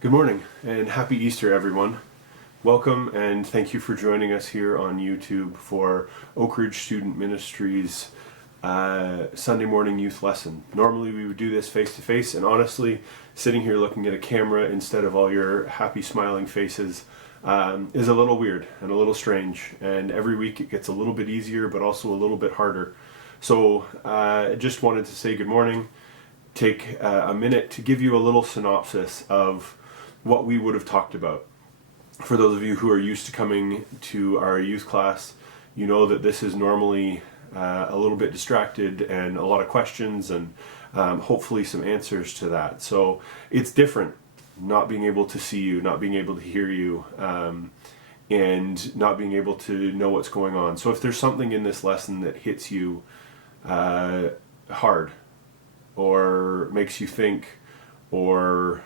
Good morning and happy Easter, everyone. Welcome and thank you for joining us here on YouTube for Oakridge Student Ministries Sunday morning youth lesson. Normally we would do this face to face, and honestly, sitting here looking at a camera instead of all your happy smiling faces is a little weird and a little strange, and every week it gets a little bit easier but also a little bit harder. So I just wanted to say good morning, take a minute to give you a little synopsis of what we would have talked about. For those of you who are used to coming to our youth class, you know that this is normally a little bit distracted and a lot of questions and hopefully some answers to that. So it's different not being able to see you, not being able to hear you, and not being able to know what's going on. So if there's something in this lesson that hits you hard or makes you think or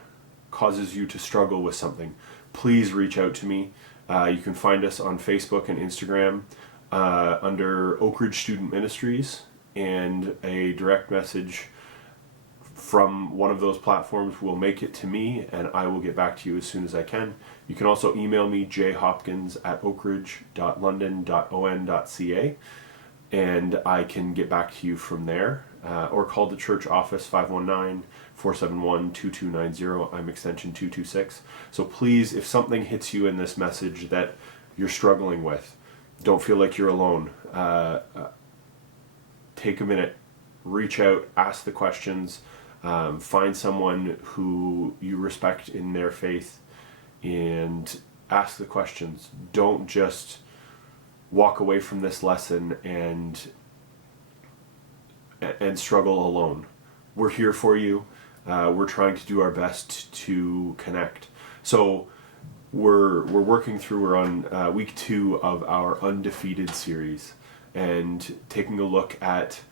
causes you to struggle with something, please reach out to me. You can find us on Facebook and Instagram under Oakridge Student Ministries, and a direct message from one of those platforms will make it to me and I will get back to you as soon as I can. You can also email me jhopkins@oakridge.london.on.ca and I can get back to you from there, or call the church office 519-471-2290. I'm extension 226. So please, if something hits you in this message that you're struggling with, don't feel like you're alone. Take a minute, reach out, ask the questions, find someone who you respect in their faith and ask the questions. Don't just walk away from this lesson and struggle alone. We're here for you. We're trying to do our best to connect. So we're working through, we're on week 2 of our Undefeated series, and taking a look at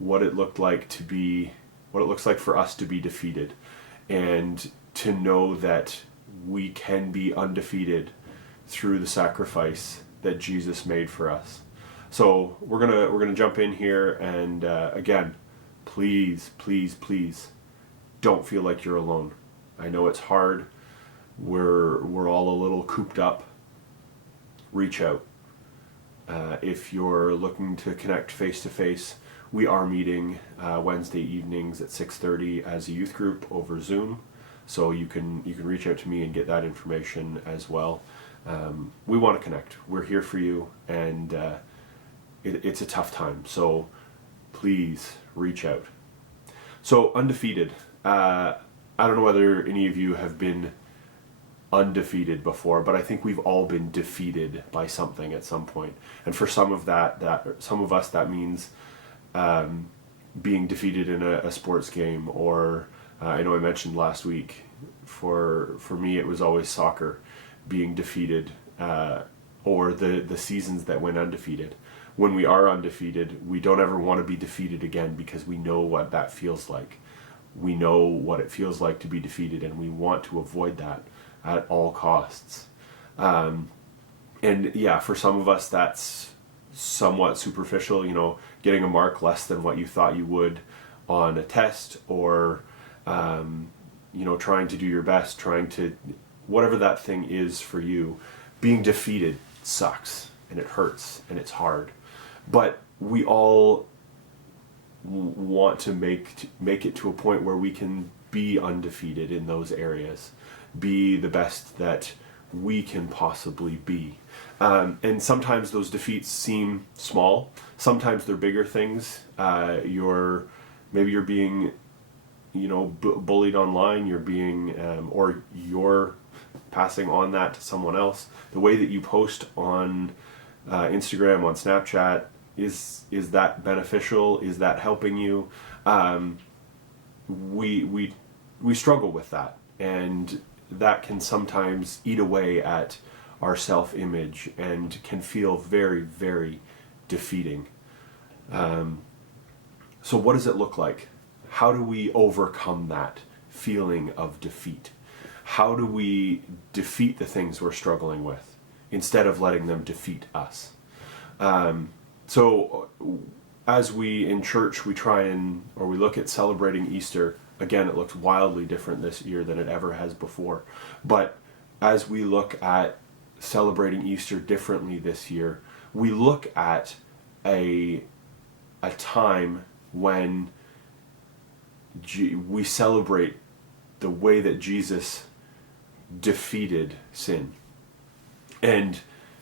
what it looks like for us to be defeated, and to know that we can be undefeated through the sacrifice that Jesus made for us. So we're gonna jump in here, and again, please don't feel like you're alone. I know it's hard. We're all a little cooped up. Reach out. If you're looking to connect face to face, we are meeting Wednesday evenings at 6:30 as a youth group over Zoom. So you can reach out to me and get that information as well. We want to connect. We're here for you, and it's a tough time. So please reach out. So Undefeated. I don't know whether any of you have been undefeated before, but I think we've all been defeated by something at some point. And for some of us that means being defeated in a sports game, or I know I mentioned last week, for me it was always soccer, being defeated, or the seasons that went undefeated. When we are undefeated, we don't ever want to be defeated again, because we know what that feels like. We know what it feels like to be defeated, and we want to avoid that at all costs. And yeah, for some of us that's somewhat superficial, getting a mark less than what you thought you would on a test, or trying to do your best, whatever that thing is for you. Being defeated sucks, and it hurts, and it's hard. But we all want to make it to a point where we can be undefeated in those areas, be the best that we can possibly be. And sometimes those defeats seem small. Sometimes they're bigger things. Maybe you're being, bullied online. You're being, or you're passing on that to someone else. The way that you post on Instagram, on Snapchat, is that beneficial? Is that helping you? We struggle with that, and that can sometimes eat away at our self-image and can feel very, very defeating. So what does it look like? How do we overcome that feeling of defeat? How do we defeat the things we're struggling with instead of letting them defeat us? So as we in church, we look at celebrating Easter, Again, it looks wildly different this year than it ever has before. But as we look at celebrating Easter differently this year, we look at a time when we celebrate the way that Jesus defeated sin. And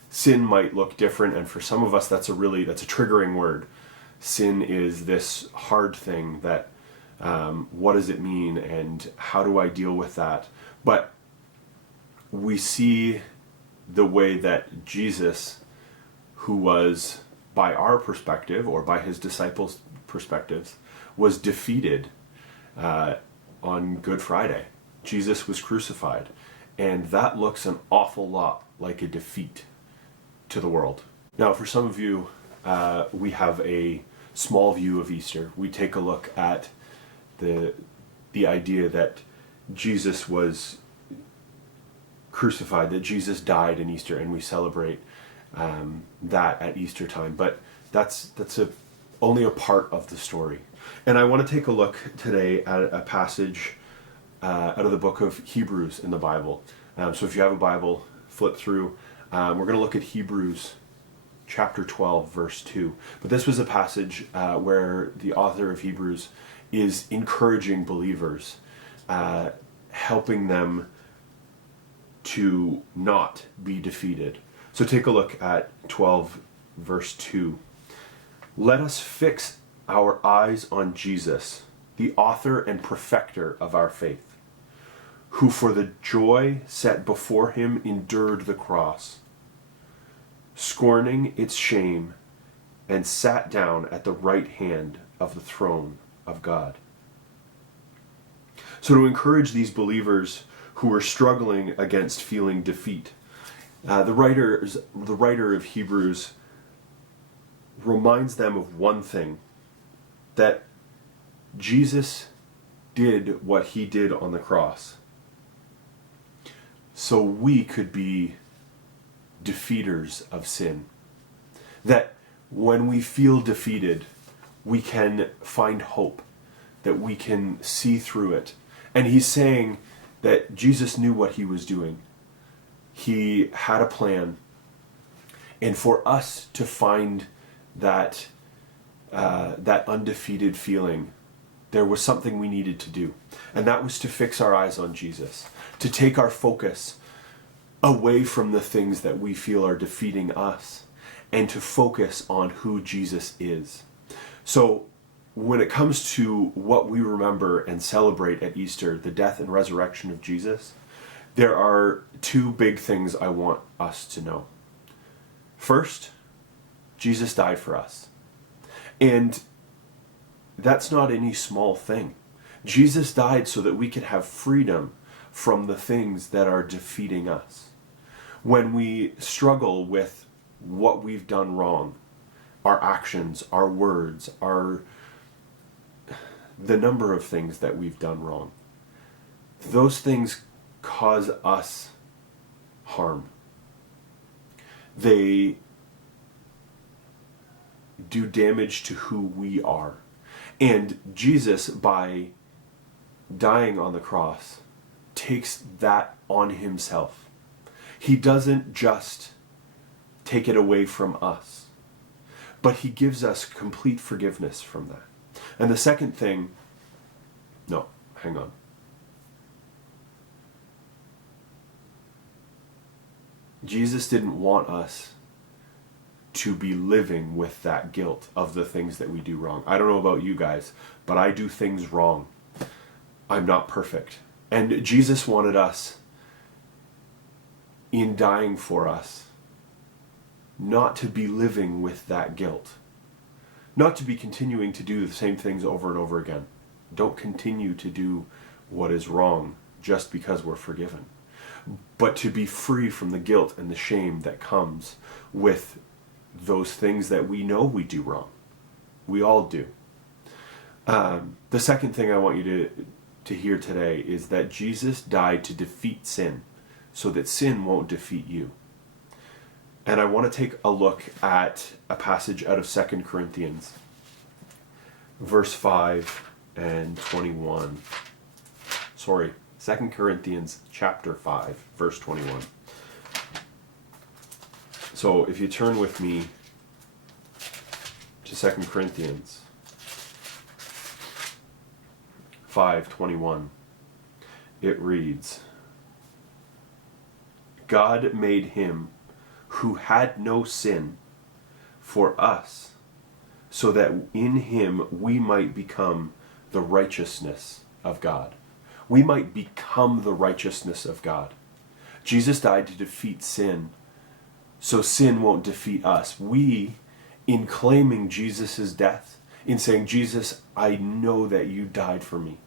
sin might look different, and for some of us that's a triggering word. Sin is this hard thing that what does it mean and how do I deal with that? But we see the way that Jesus, who was, by our perspective or by his disciples' perspectives, was defeated on Good Friday. Jesus was crucified, and that looks an awful lot like a defeat to the world. Now, for some of you, we have a small view of Easter. We take a look at the idea that Jesus was crucified, that Jesus died in Easter, and we celebrate that at Easter time. But that's only a part of the story. And I want to take a look today at a passage out of the book of Hebrews in the Bible. So if you have a Bible, flip through. We're going to look at Hebrews chapter 12, verse 2. But this was a passage where the author of Hebrews is encouraging believers, helping them to not be defeated. So take a look at 12, verse 2. Let us fix our eyes on Jesus, the author and perfecter of our faith, who for the joy set before him endured the cross, scorning its shame, and sat down at the right hand of the throne of God. So to encourage these believers who are struggling against feeling defeat, the writer of Hebrews reminds them of one thing, that Jesus did what he did on the cross so we could be defeaters of sin. That when we feel defeated, we can find hope, that we can see through it. And he's saying that Jesus knew what he was doing. He had a plan. And for us to find that undefeated feeling, there was something we needed to do. And that was to fix our eyes on Jesus, to take our focus away from the things that we feel are defeating us, and to focus on who Jesus is. So when it comes to what we remember and celebrate at Easter, the death and resurrection of Jesus, there are two big things I want us to know. First, Jesus died for us. And that's not any small thing. Jesus died so that we could have freedom from the things that are defeating us. When we struggle with what we've done wrong, our actions, our words, the number of things that we've done wrong, those things cause us harm. They do damage to who we are. And Jesus, by dying on the cross, takes that on himself. He doesn't just take it away from us, but he gives us complete forgiveness from that. And the second thing, no, hang on. Jesus didn't want us to be living with that guilt of the things that we do wrong. I don't know about you guys, but I do things wrong. I'm not perfect. And Jesus wanted us, in dying for us, not to be living with that guilt. Not to be continuing to do the same things over and over again. Don't continue to do what is wrong just because we're forgiven. But to be free from the guilt and the shame that comes with those things that we know we do wrong. We all do. The second thing I want you to hear today is that Jesus died to defeat sin, so that sin won't defeat you. And I want to take a look at a passage out of 2 Corinthians, verse 5 and 21. Sorry, 2 Corinthians chapter 5, verse 21. So if you turn with me to 2 Corinthians 5:21, it reads, God made him who had no sin for us, so that in him we might become the righteousness of God. We might become the righteousness of God. Jesus died to defeat sin, so sin won't defeat us. We, in claiming Jesus' death, in saying, Jesus, I know that you died for me.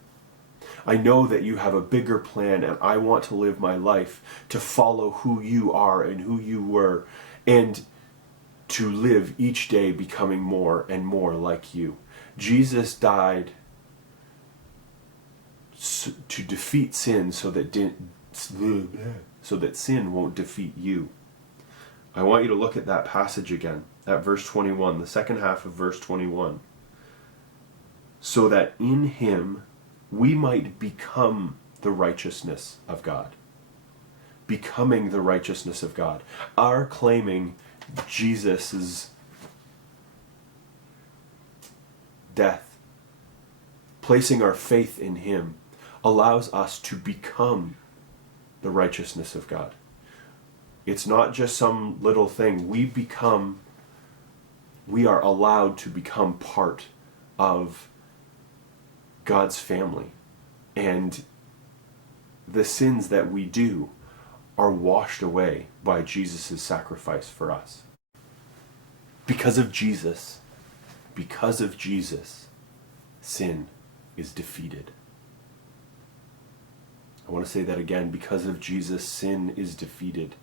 I know that you have a bigger plan, and I want to live my life to follow who you are and who you were, and to live each day becoming more and more like you. Jesus died to defeat sin so that sin won't defeat you. I want you to look at that passage again, at verse 21, the second half of verse 21. So that in him we might become the righteousness of God. Becoming the righteousness of God. Our claiming Jesus' death, placing our faith in him, allows us to become the righteousness of God. It's not just some little thing. We are allowed to become part of God's family. And the sins that we do are washed away by Jesus' sacrifice for us. Because of Jesus, sin is defeated. I want to say that again. Because of Jesus, sin is defeated.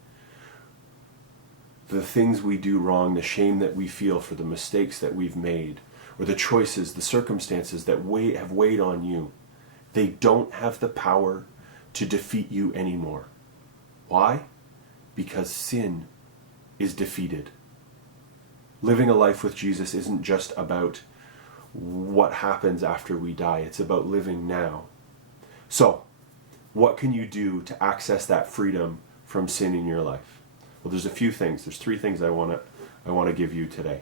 The things we do wrong, the shame that we feel for the mistakes that we've made, or the choices, the circumstances that have weighed on you, they don't have the power to defeat you anymore. Why? Because sin is defeated. Living a life with Jesus isn't just about what happens after we die. It's about living now. So, what can you do to access that freedom from sin in your life? Well, there's a few things. There's three things I want to give you today.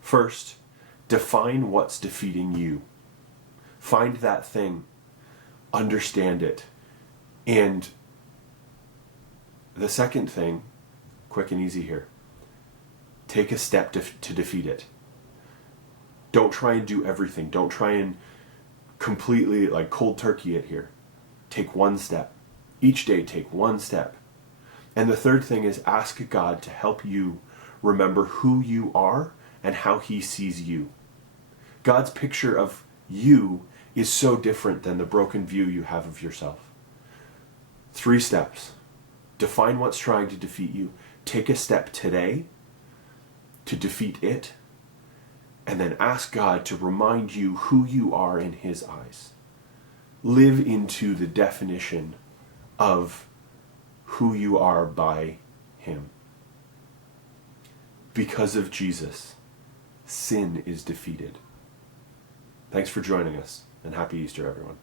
First, define what's defeating you. Find that thing. Understand it. And the second thing, quick and easy here, take a step to defeat it. Don't try and do everything. Don't try and completely cold turkey it here. Take one step. Each day, take one step. And the third thing is ask God to help you remember who you are and how he sees you. God's picture of you is so different than the broken view you have of yourself. 3 steps. Define what's trying to defeat you. Take a step today to defeat it. And then ask God to remind you who you are in his eyes. Live into the definition of who you are by him. Because of Jesus, sin is defeated. Thanks for joining us, and happy Easter, everyone.